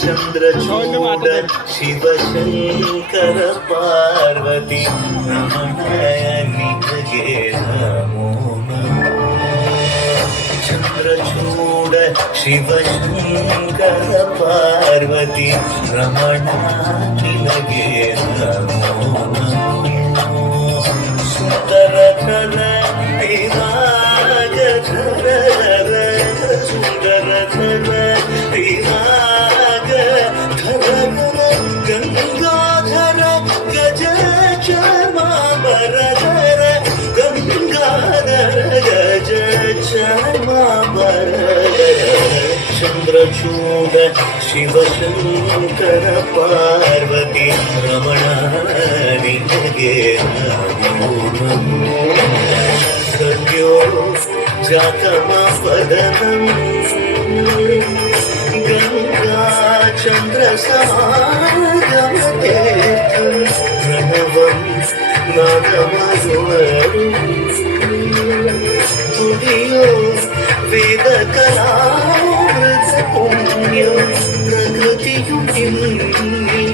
ಚಂದ್ರಚೂಡ ಶಿವಶಂಕರ ಪಾರ್ವತಿ ರಮಣಯ ನಿನಗೆ ನಮೋ ನಮೋ. ಚಂದ್ರಚೂಡ ಶಿವಶಂಕರ ಪಾರ್ವತಿ ರಮಣ ನಿನಗೆ ನಮೋ ನಮೋ. ಸುಂದರಧರ ವಿರಾಜ ಧರ ಸುಂದರಧರ ವಿರಾಜ ಧರ ಗಂಗಾಧರ ಗಜ ಚಾಮಾಂಬರಧರ ಗಂಗಾಧರ ಗಜ ಚಾಮಾಂಬರಧರ. ಚಂದ್ರಚೂಡ ಶಿವಶಂಕರ ಪಾರ್ವತಿ ರಮಣ ನಿನಗೆ ನಮೋ ನಮೋ. ಸದ್ಯೋ ಜಾತಮಪದನಂ ಗಂಗಾ ಚಂದ್ರ ಸಮಾಗಮತೀರ್ಥಂ ಪ್ರಣವಂ ನಾದಮಧುರಂ ತುಡಿಯೋ ವೇದ ಕಲಾಮೃತ ಪುಣ್ಯಂ ಪ್ರಕೃತಿಯು ನಿನ್ನಿ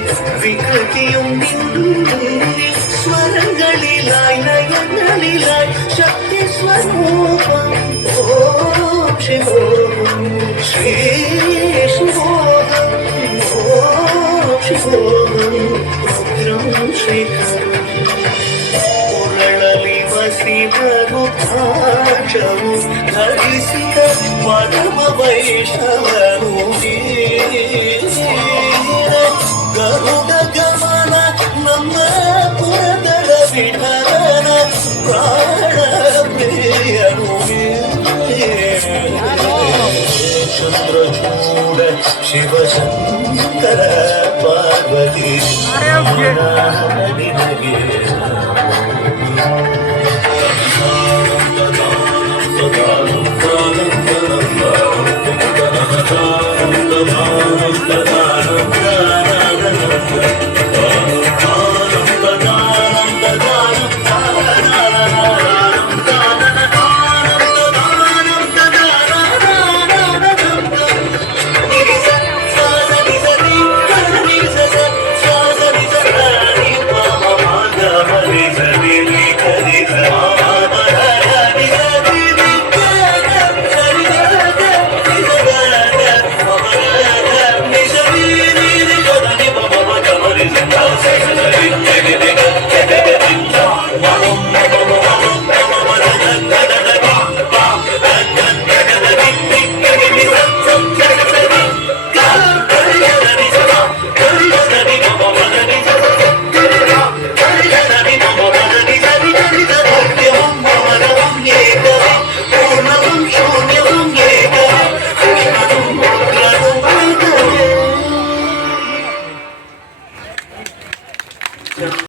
ವಿಕೃತಿಯು ನಿನ್ನಿ ಸ್ವರಗಳಿಲಾಯ್ ನಯನಗಳಿಲಾಯ್ ಶಕ್ತಿ ಸ್ವರೂಪಂ ಓಂ ಶಿವೋಹಂ ಶ್ರೀ ಶಿವೋಹಂ ಓಂ ಶಿವೋಹಂ ರುದ್ರಂ ಶ್ರೀಕರಂ. ಉರಳಲಿ ವಸಿದರು ಧಾಕ್ಷವು ಧರಿಸಿದ ಪರಮ ವೈಷ್ಣವನು ಗರುಡ ಗಮನ ನಮ್ಮ ಪುರದಳ ವಿಠಲನ ಪ್ರಾಣ ಪ್ರಿಯನು. ಚಂದ್ರಚೂಡ ಶಿವಶಂಕರ ಪಾರ್ವತಿ ನಿನಗೆ ನಮೋ.